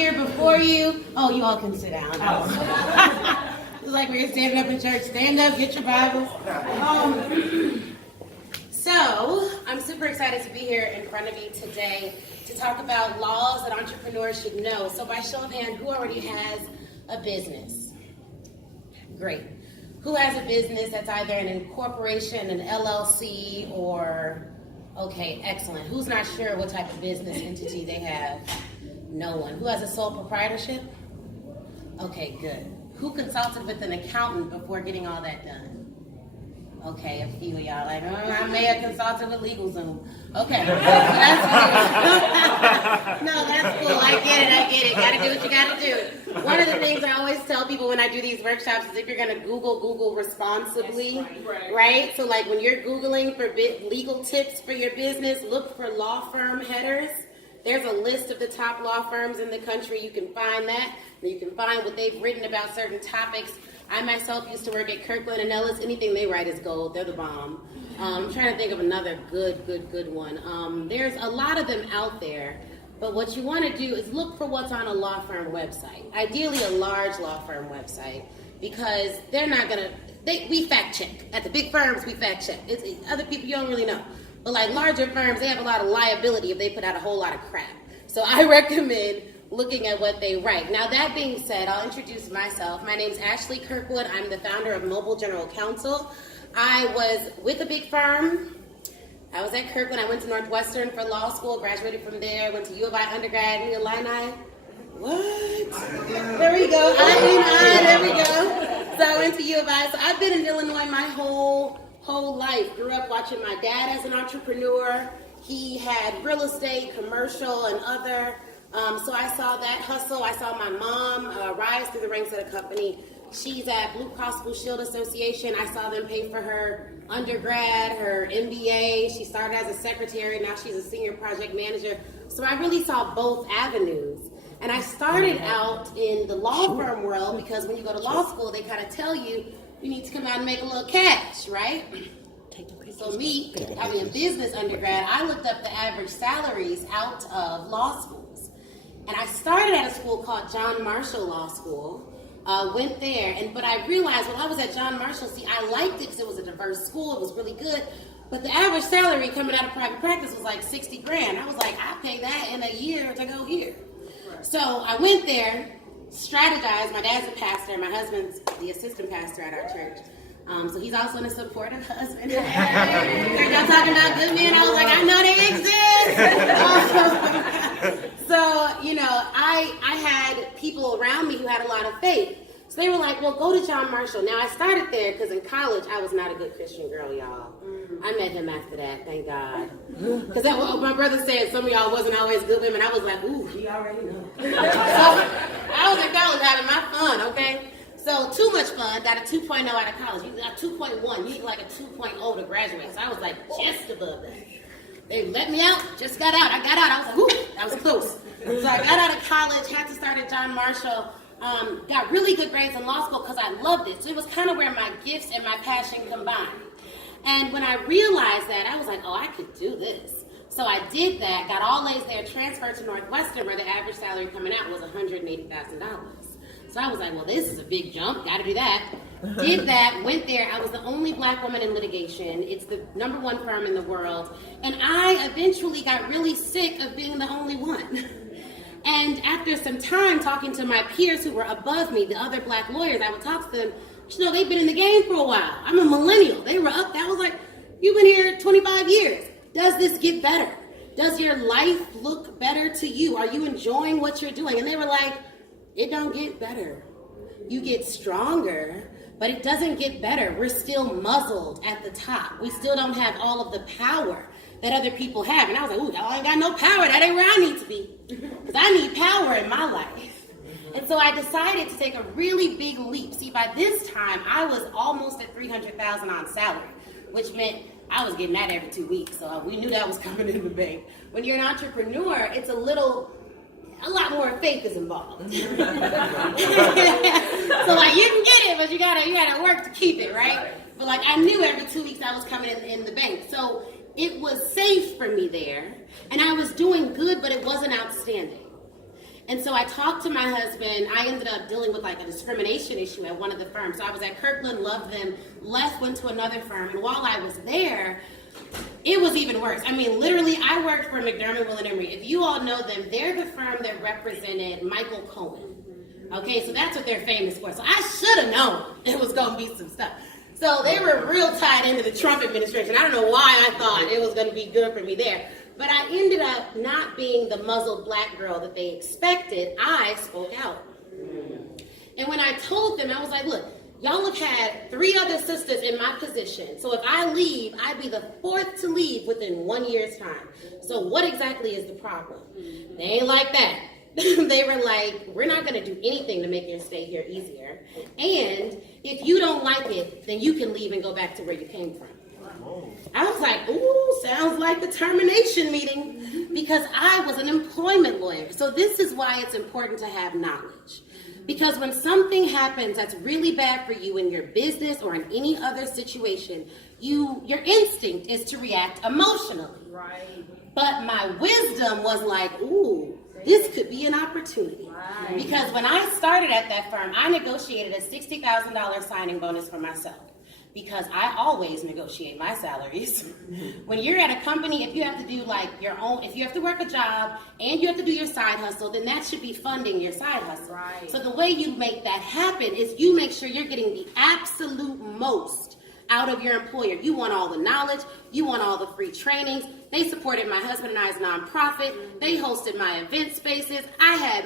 Here before you. Oh, you all can sit down. It's like we're standing up in church. Stand up, get your Bibles. So, I'm super excited to be here in front of you today to talk about laws that entrepreneurs should know. So, by show of hand, who already has a business? Great. Who has a business that's either an incorporation, an LLC, or, okay, excellent. Who's not sure what type of business entity they have? No one. Who has a sole proprietorship? Okay, good. Who consulted with an accountant before getting all that done? Okay, a few of y'all like, I may have consulted with LegalZoom. Okay, that's cool. No, that's cool. I get it. Gotta do what you gotta do. One of the things I always tell people when I do these workshops is if you're gonna Google responsibly, right? So like when you're Googling for legal tips for your business, look for law firm headers. There's a list of the top law firms in the country. You can find that. You can find what they've written about certain topics. I myself used to work at Kirkland & Ellis. Anything they write is gold. They're the bomb. I'm trying to think of another good one. There's a lot of them out there. But what you want to do is look for what's on a law firm website. Ideally a large law firm website. Because they're not going to... We fact check. At the big firms, we fact check. It's other people you don't really know. But like larger firms, they have a lot of liability if they put out a whole lot of crap. So I recommend looking at what they write. Now that being said, I'll introduce myself. My name is Ashley Kirkwood. I'm the founder of Mobile General Counsel. I was with a big firm. I was at Kirkland. I went to Northwestern for law school, graduated from there, went to U of I undergrad, Illini. What? There we go. There we go. So I went to U of I. So I've been in Illinois my whole life. Grew up watching my dad as an entrepreneur. He had real estate, commercial, and other. So I saw that hustle. I saw my mom rise through the ranks of the company. She's at Blue Cross Blue Shield Association. I saw them pay for her undergrad, her MBA. She started as a secretary. Now she's a senior project manager. So I really saw both avenues. And I started out in the law firm world because when you go to law school, they kind of tell you need to come out and make a little cash, right? So me, having a business undergrad, I looked up the average salaries out of law schools. And I started at a school called John Marshall Law School, went there, but I realized when I was at John Marshall, I liked it because it was a diverse school, it was really good, but the average salary coming out of private practice was like $60,000. I was like, I pay that in a year to go here. So I went there, strategized. My dad's a pastor, my husband's the assistant pastor at our church. So he's also a supportive husband. Y'all talking about good men? I was like, I know they exist. So, I had people around me who had a lot of faith. So they were like, well, go to John Marshall. Now, I started there because in college, I was not a good Christian girl, y'all. I met him after that, thank God. Because my brother said some of y'all wasn't always good women. I was like, ooh, he already know. So I was in college having my fun, okay? So too much fun, got a 2.0 out of college. You got 2.1, you need like a 2.0 to graduate. So I was like just above that. They let me out, just got out. I got out, I was like, whoo, that was close. So I got out of college, had to start at John Marshall, got really good grades in law school because I loved it. So it was kind of where my gifts and my passion combined. And when I realized that, I was like, oh, I could do this. So I did that, got all A's there, transferred to Northwestern where the average salary coming out was $180,000. So I was like, well, this is a big jump. Got to do that. Did that, went there. I was the only black woman in litigation. It's the #1 firm in the world. And I eventually got really sick of being the only one. And after some time talking to my peers who were above me, the other black lawyers, I would talk to them. They've been in the game for a while. I'm a millennial. They were up there. I was like, you've been here 25 years. Does this get better? Does your life look better to you? Are you enjoying what you're doing? And they were like, it don't get better. You get stronger, but it doesn't get better. We're still muzzled at the top. We still don't have all of the power that other people have. And I was like, ooh, y'all ain't got no power. That ain't where I need to be. Because I need power in my life. And so I decided to take a really big leap. See, by this time, I was almost at $300,000 on salary, which meant I was getting that every 2 weeks. So we knew that was coming in the bank. When you're an entrepreneur, it's a lot more faith is involved. So like you can get it, but you gotta work to keep it, right? But like I knew every 2 weeks I was coming in the bank. So it was safe for me there, and I was doing good, but it wasn't outstanding. And so I talked to my husband. I ended up dealing with like a discrimination issue at one of the firms. So I was at Kirkland, loved them, left, went to another firm. And while I was there, it was even worse. I mean, literally, I worked for McDermott, Will & Emery. If you all know them, they're the firm that represented Michael Cohen. Okay, so that's what they're famous for. So I should have known it was going to be some stuff. So they were real tied into the Trump administration. I don't know why I thought it was going to be good for me there. But I ended up not being the muzzled black girl that they expected. I spoke out. And when I told them, I was like, look, y'all have had 3 other sisters in my position. So if I leave, I'd be the 4th to leave within 1 year's time. So what exactly is the problem? They ain't like that. They were like, we're not going to do anything to make your stay here easier. And if you don't like it, then you can leave and go back to where you came from. I was like, ooh, sounds like the termination meeting, because I was an employment lawyer. So this is why it's important to have knowledge. Because when something happens that's really bad for you in your business or in any other situation, your instinct is to react emotionally. Right. But my wisdom was like, ooh, this could be an opportunity. Right. Because when I started at that firm, I negotiated a $60,000 signing bonus for myself. Because I always negotiate my salaries. When you're at a company, if you have to do like your own, if you have to work a job and you have to do your side hustle, then that should be funding your side hustle. Right. So the way you make that happen is you make sure you're getting the absolute most out of your employer. You want all the knowledge. You want all the free trainings. They supported my husband and I's nonprofit. They hosted my event spaces. I had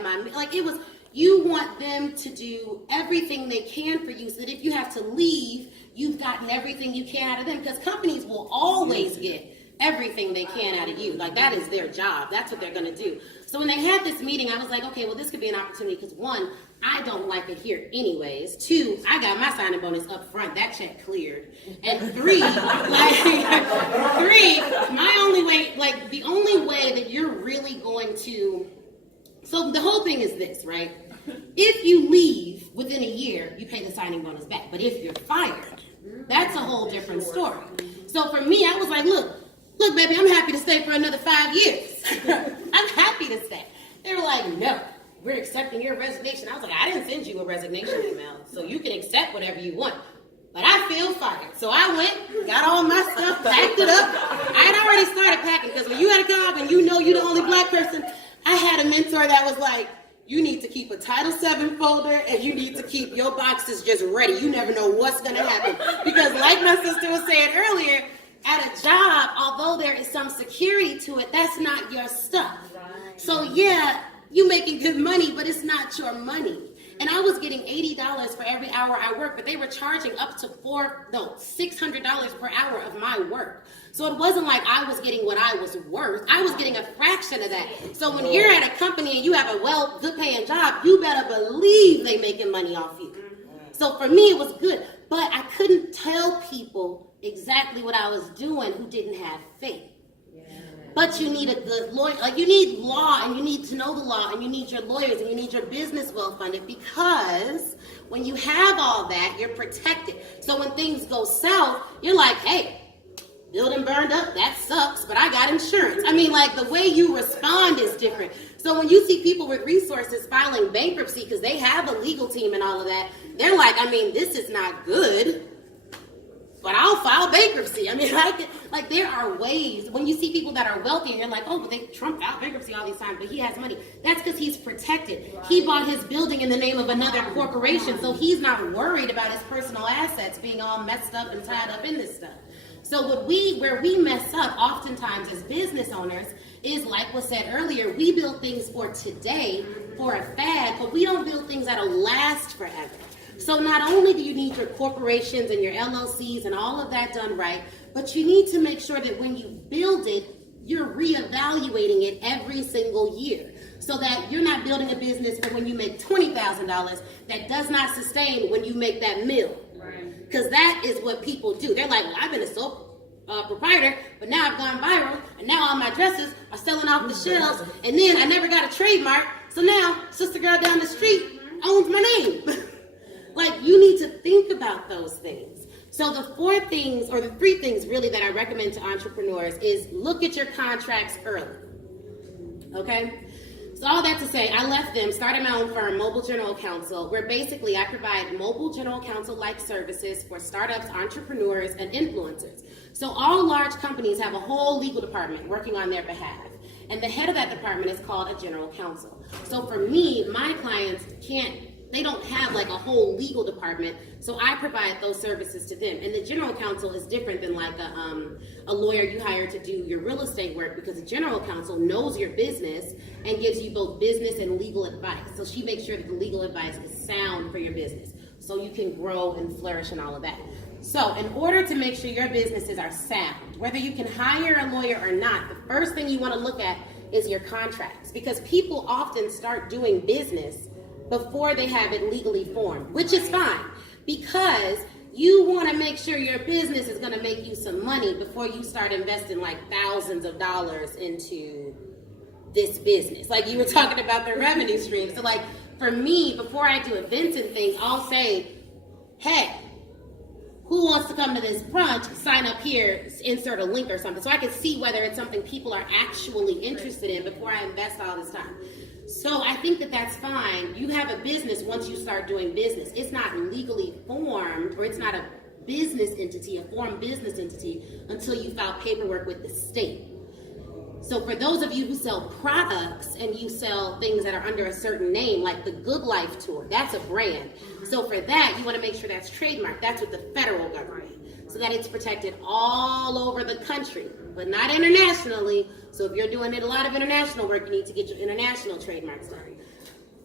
you want them to do everything they can for you so that if you have to leave, you've gotten everything you can out of them, because companies will always get everything they can out of you. Like, that is their job. That's what they're going to do. So when they had this meeting, I was like, okay, well, this could be an opportunity because, 1, I don't like it here anyways. 2, I got my signing bonus up front. That check cleared. And 3, my only way, like, the only way that you're really going to, so the whole thing is this, right? If you leave within a year, you pay the signing bonus back. But if you're fired, that's a whole different story. So for me, I was like, look, baby, I'm happy to stay for another 5 years. I'm happy to stay. They were like, no, we're accepting your resignation. I was like, I didn't send you a resignation email, so you can accept whatever you want. But I feel fired. So I went, got all my stuff, packed it up. I had already started packing, because when you at a job and you know you're the only black person, I had a mentor that was like, you need to keep a Title VII folder, and you need to keep your boxes just ready. You never know what's going to happen. Because like my sister was saying earlier, at a job, although there is some security to it, that's not your stuff. Right. So yeah, you making good money, but it's not your money. And I was getting $80 for every hour I worked, but they were charging up to $600 per hour of my work. So it wasn't like I was getting what I was worth. I was getting a fraction of that. So when you're at a company and you have a good paying job, you better believe they making money off you. So for me, it was good. But I couldn't tell people exactly what I was doing who didn't have faith. But you need a good lawyer. Like, you need law, and you need to know the law, and you need your lawyers, and you need your business well funded, because when you have all that, you're protected. So when things go south, you're like, hey, building burned up, that sucks, but I got insurance. I mean, like, the way you respond is different. So when you see people with resources filing bankruptcy because they have a legal team and all of that, they're like, I mean, this is not good, but I'll file bankruptcy. I mean, like there are ways. When you see people that are wealthy and you're like, oh, but Trump filed bankruptcy all these times, but he has money. That's because he's protected. Right. He bought his building in the name of another corporation, so he's not worried about his personal assets being all messed up and tied up in this stuff. So where we mess up oftentimes as business owners is, like was said earlier, we build things for today, for a fad, but we don't build things that'll last forever. So not only do you need your corporations and your LLCs and all of that done right, but you need to make sure that when you build it, you're reevaluating it every single year, so that you're not building a business for when you make $20,000 that does not sustain when you make that $1 million. Because that is what people do. They're like, well, I've been a sole proprietor, but now I've gone viral, and now all my dresses are selling off the shelves, and then I never got a trademark, so now sister girl down the street owns my name. Like, you need to think about those things. So the 4 things, or the 3 things really, that I recommend to entrepreneurs is look at your contracts early. Okay? So all that to say, I left them, started my own firm, Mobile General Counsel, where basically I provide mobile general counsel-like services for startups, entrepreneurs, and influencers. So all large companies have a whole legal department working on their behalf. And the head of that department is called a general counsel. So for me, my clients they don't have like a whole legal department, so I provide those services to them. And the general counsel is different than like a lawyer you hire to do your real estate work, because the general counsel knows your business and gives you both business and legal advice. So she makes sure that the legal advice is sound for your business, so you can grow and flourish and all of that. So in order to make sure your businesses are sound, whether you can hire a lawyer or not, the first thing you want to look at is your contracts, because people often start doing business before they have it legally formed, which is fine, because you want to make sure your business is going to make you some money before you start investing like thousands of dollars into this business. Like you were talking about the revenue stream. So like for me, before I do events and things, I'll say, hey, who wants to come to this brunch? Sign up here, insert a link or something, so I can see whether it's something people are actually interested in before I invest all this time. So I think that that's fine. You have a business once you start doing business. It's not legally formed, or it's not a business entity, a formed business entity, until you file paperwork with the state. So for those of you who sell products and you sell things that are under a certain name, like the Good Life Tour, that's a brand. So for that, you want to make sure that's trademarked. That's with the federal government, so that it's protected all over the country, but not internationally. So if you're doing a lot of international work, you need to get your international trademarks done.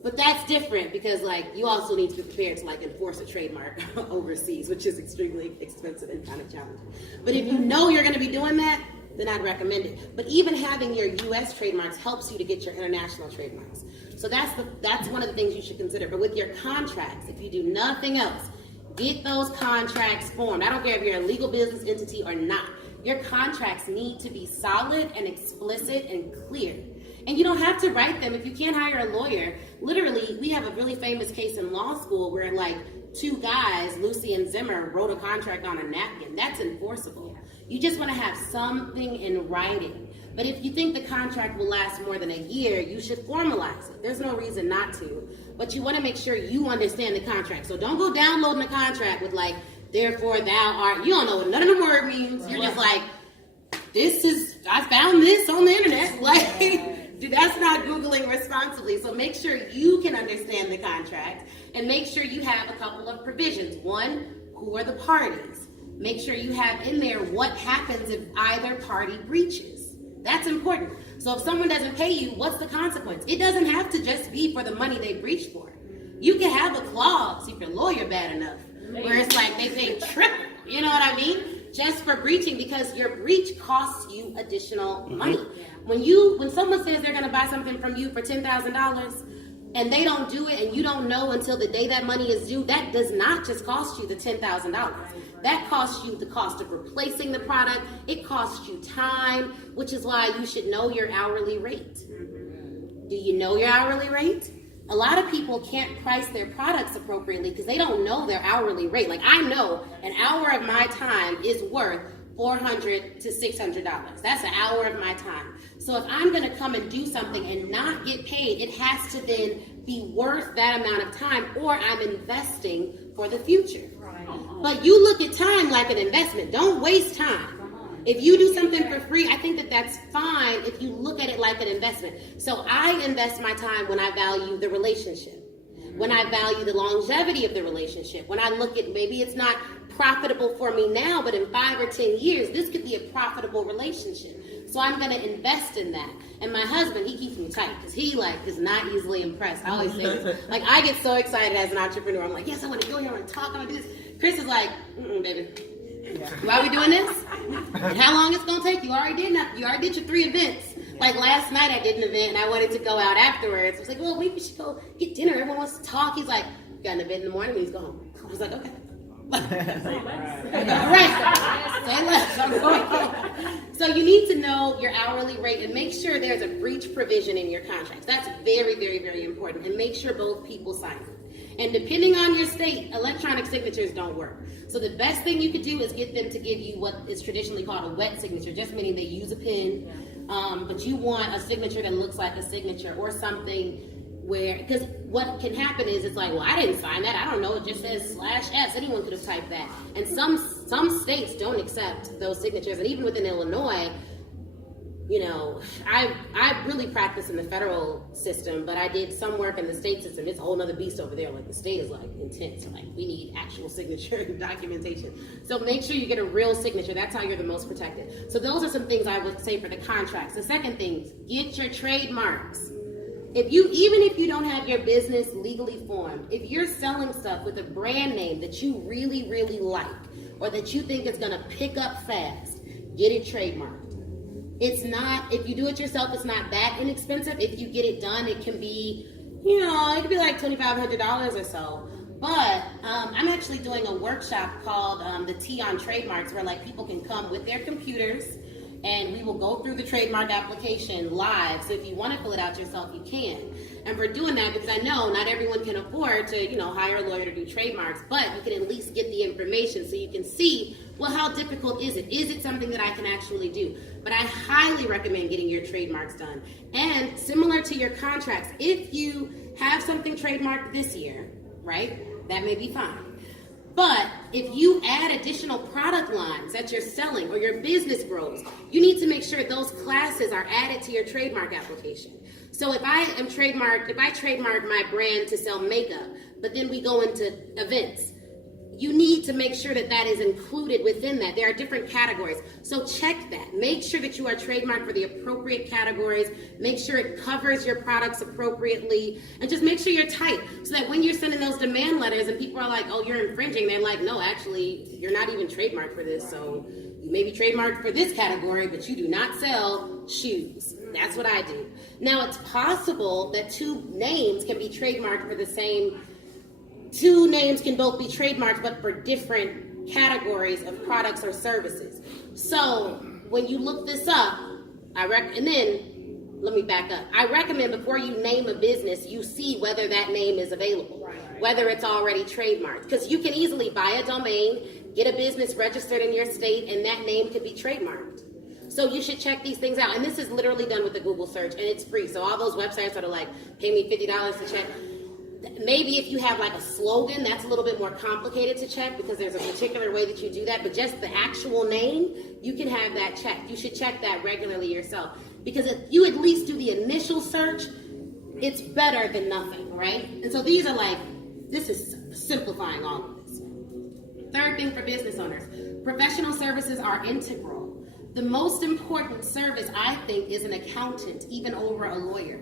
But that's different, because like you also need to be prepared to like enforce a trademark overseas, which is extremely expensive and kind of challenging. But if you know you're going to be doing that, then I'd recommend it. But even having your U.S. trademarks helps you to get your international trademarks. So that's one of the things you should consider. But with your contracts, if you do nothing else, get those contracts formed. I don't care if you're a legal business entity or not. Your contracts need to be solid and explicit and clear. And you don't have to write them if you can't hire a lawyer. Literally, we have a really famous case in law school where like two guys, Lucy and Zimmer, wrote a contract on a napkin. That's enforceable. You just want to have something in writing. But if you think the contract will last more than a year, you should formalize it. There's no reason not to. But you want to make sure you understand the contract. So don't go downloading a contract with like, therefore thou art. You don't know what none of the word means. You're just like, I found this on the internet. Like, dude, that's not Googling responsibly. So make sure you can understand the contract, and make sure you have a couple of provisions. One, who are the parties? Make sure you have in there what happens if either party breaches. That's important. So if someone doesn't pay you, what's the consequence? It doesn't have to just be for the money they breached for. You can have a clause, if your lawyer bad enough, where it's like they pay triple, you know what I mean? Just for breaching, because your breach costs you additional money. When someone says they're gonna buy something from you for $10,000 and they don't do it, and you don't know until the day that money is due, that does not just cost you the $10,000. That costs you the cost of replacing the product. It costs you time, which is why you should know your hourly rate. Do you know your hourly rate? A lot of people can't price their products appropriately because they don't know their hourly rate. Like, I know an hour of my time is worth $400 to $600. That's an hour of my time. So if I'm going to come and do something and not get paid, it has to then be worth that amount of time, or I'm investing for the future. But you look at time like an investment. Don't waste time. If you do something for free, I think that that's fine if you look at it like an investment. So I invest my time when I value the relationship, when I value the longevity of the relationship, when I look at maybe it's not profitable for me now, but in 5 or 10 years, this could be a profitable relationship. So I'm going to invest in that. And my husband, he keeps me tight because he is not easily impressed. I always say this. Like, I get so excited as an entrepreneur. I'm like, yes, I want to go here, I want to talk, I want to do this. Chris is like, baby. Why are we doing this? And how long it's gonna take? You already did your 3 events. Like last night I did an event and I wanted to go out afterwards. I was like, well, maybe we should go get dinner. Everyone wants to talk. He's like, you got an event in the morning, we need to go home. I was like, okay. Say less. I'm going home. So you need to know your hourly rate and make sure there's a breach provision in your contracts. That's very, very, very important. And make sure both people sign it. And depending on your state, electronic signatures don't work. So the best thing you could do is get them to give you what is traditionally called a wet signature, just meaning they use a pen. but you want a signature that looks like a signature or something where, because what can happen is it's like, well, I didn't sign that. I don't know. It just says /S. Anyone could have typed that. And some states don't accept those signatures. And even within Illinois, you know, I really practice in the federal system, but I did some work in the state system. It's a whole other beast over there. Like the state is like intense. Like we need actual signature documentation. So make sure you get a real signature. That's how you're the most protected. So those are some things I would say for the contracts. The second thing, get your trademarks. Even if you don't have your business legally formed, if you're selling stuff with a brand name that you really, really like, or that you think is gonna pick up fast, get it trademarked. It's not, if you do it yourself, it's not that inexpensive. If you get it done, it can be, you know, it could be like $2,500 or so. But I'm actually doing a workshop called the T on Trademarks, where like people can come with their computers and we will go through the trademark application live. So if you want to fill it out yourself, you can. And we're doing that because I know not everyone can afford to, you know, hire a lawyer to do trademarks, but you can at least get the information so you can see, well, how difficult is it? Is it something that I can actually do? But I highly recommend getting your trademarks done. And similar to your contracts, if you have something trademarked this year, right, that may be fine. But if you add additional product lines that you're selling or your business grows, you need to make sure those classes are added to your trademark application. So if I trademark my brand to sell makeup, but then we go into events, you need to make sure that that is included within that. There are different categories. So check that. Make sure that you are trademarked for the appropriate categories. Make sure it covers your products appropriately. And just make sure you're tight so that when you're sending those demand letters and people are like, oh, you're infringing, they're like, no, actually, you're not even trademarked for this. So you may be trademarked for this category, but you do not sell shoes. That's what I do. Now, it's possible that two names can be trademarked for the same. Two names can both be trademarked, but for different categories of products or services. So when you look this up, and then let me back up. I recommend before you name a business, you see whether that name is available, whether it's already trademarked. Because you can easily buy a domain, get a business registered in your state, and that name could be trademarked. So you should check these things out. And this is literally done with a Google search, and it's free. So all those websites that are like, pay me $50 to check. Maybe if you have like a slogan, that's a little bit more complicated to check because there's a particular way that you do that, but just the actual name, you can have that checked. You should check that regularly yourself because if you at least do the initial search, it's better than nothing, right? And so these are like, this is simplifying all of this. Third thing for business owners, professional services are integral. The most important service, I think, is an accountant, even over a lawyer.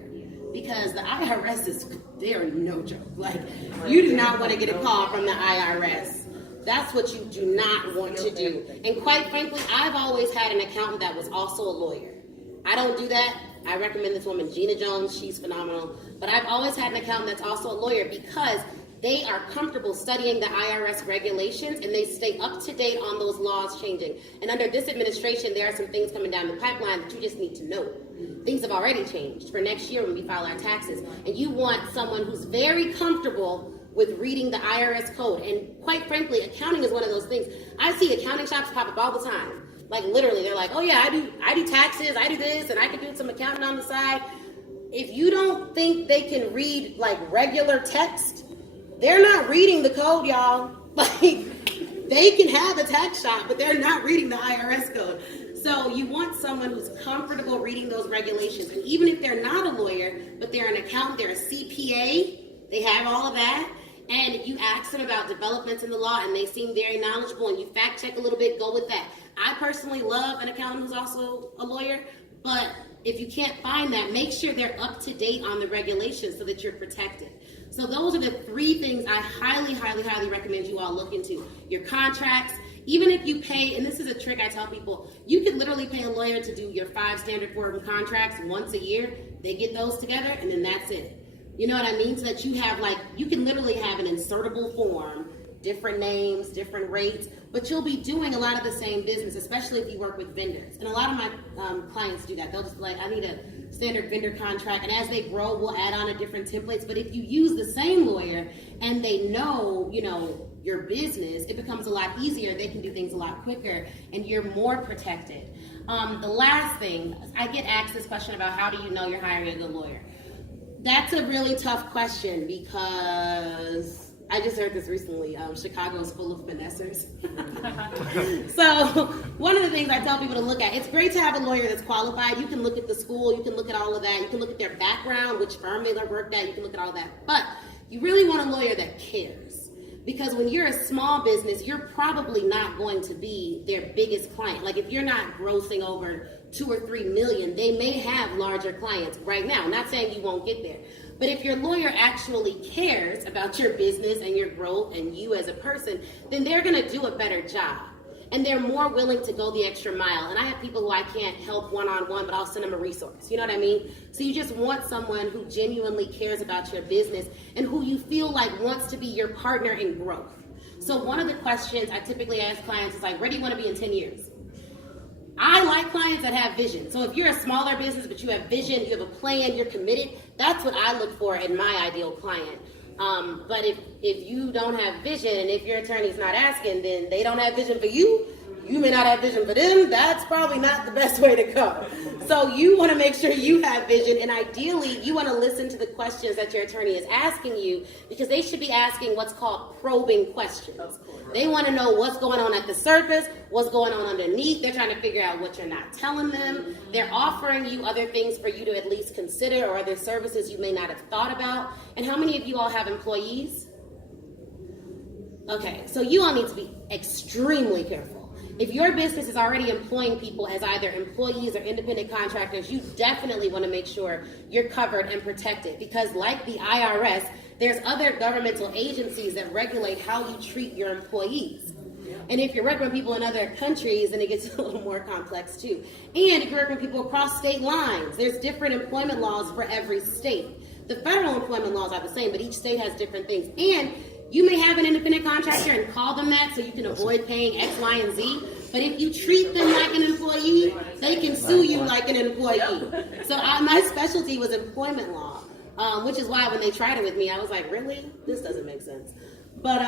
Because the IRS they are no joke. Like, you do not want to get a call from the IRS. That's what you do not want to do. And quite frankly, I've always had an accountant that was also a lawyer. I don't do that. I recommend this woman, Gina Jones. She's phenomenal. But I've always had an accountant that's also a lawyer because they are comfortable studying the IRS regulations and they stay up to date on those laws changing. And under this administration, there are some things coming down the pipeline that you just need to know. Things have already changed for next year when we file our taxes. And you want someone who's very comfortable with reading the IRS code. And quite frankly, accounting is one of those things. I see accounting shops pop up all the time. Like literally, they're like, oh yeah, I do taxes, I do this, and I can do some accounting on the side. If you don't think they can read like regular text, they're not reading the code, y'all. Like, they can have a tax shop, but they're not reading the IRS code. So you want someone who's comfortable reading those regulations. And even if they're not a lawyer, but they're an accountant, they're a CPA, they have all of that, and you ask them about developments in the law, and they seem very knowledgeable, and you fact check a little bit, go with that. I personally love an accountant who's also a lawyer, but if you can't find that, make sure they're up to date on the regulations so that you're protected. So those are the three things I highly, highly, highly recommend you all look into. Your contracts, even if you pay, and this is a trick I tell people, you could literally pay a lawyer to do your 5 standard form contracts once a year. They get those together, and then that's it. You know what I mean? So that you have like, you can literally have an insertable form, different names, different rates, but you'll be doing a lot of the same business, especially if you work with vendors. And a lot of my clients do that. They'll just be like, I need a standard vendor contract, and as they grow, we'll add on a different templates. But if you use the same lawyer and they know, you know, your business, it becomes a lot easier. They can do things a lot quicker, and you're more protected. The last thing, I get asked this question about how do you know you're hiring a good lawyer? That's a really tough question because I just heard this recently. Chicago is full of finessers. So one of the things I tell people to look at, it's great to have a lawyer that's qualified. You can look at the school, you can look at all of that, you can look at their background, which firm they worked at, you can look at all that. But you really want a lawyer that cares. Because when you're a small business, you're probably not going to be their biggest client. Like if you're not grossing over 2 or 3 million, they may have larger clients right now. I'm not saying you won't get there. But if your lawyer actually cares about your business and your growth and you as a person, then they're going to do a better job. And they're more willing to go the extra mile. And I have people who I can't help one-on-one, but I'll send them a resource. You know what I mean? So you just want someone who genuinely cares about your business and who you feel like wants to be your partner in growth. So one of the questions I typically ask clients is like, where do you want to be in 10 years? I like clients that have vision. So if you're a smaller business, but you have vision, you have a plan, you're committed, that's what I look for in my ideal client. But if you don't have vision, and if your attorney's not asking, then they don't have vision for you, you may not have vision for them, that's probably not the best way to go. So you want to make sure you have vision, and ideally you want to listen to the questions that your attorney is asking you, because they should be asking what's called probing questions. They want to know what's going on at the surface, what's going on underneath. They're trying to figure out what you're not telling them. They're offering you other things for you to at least consider, or other services you may not have thought about. And how many of you all have employees? Okay, so you all need to be extremely careful. If your business is already employing people as either employees or independent contractors, you definitely want to make sure you're covered and protected, because like the IRS, there's other governmental agencies that regulate how you treat your employees. And if you're working with people in other countries, then it gets a little more complex too. And if you're working with people across state lines, there's different employment laws for every state. The federal employment laws are the same, but each state has different things. And you may have an independent contractor and call them that so you can avoid paying X, Y, and Z. But if you treat them like an employee, they can sue you like an employee. So my specialty was employment law, which is why when they tried it with me, I was like, really? This doesn't make sense. But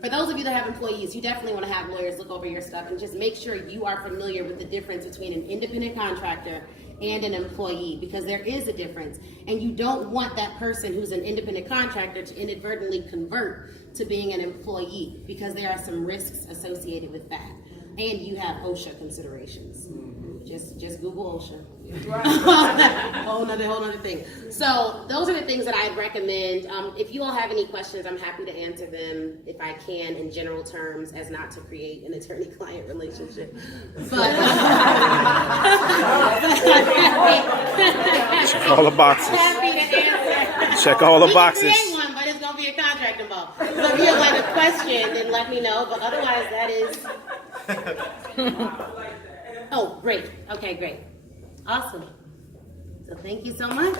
for those of you that have employees, you definitely want to have lawyers look over your stuff and just make sure you are familiar with the difference between an independent contractor and an employee, because there is a difference. And you don't want that person who's an independent contractor to inadvertently convert to being an employee, because there are some risks associated with that. And you have OSHA considerations. Just Google OSHA. Right. whole nother thing. So those are the things that I'd recommend. If you all have any questions, I'm happy to answer them if I can in general terms, as not to create an attorney-client relationship. But check all the boxes. Happy to answer. Check all the boxes. We can create one, but it's gonna be a contract involved. So if you have like a question, then let me know. But otherwise, that is. Oh, great. Okay, great. Awesome. So thank you so much.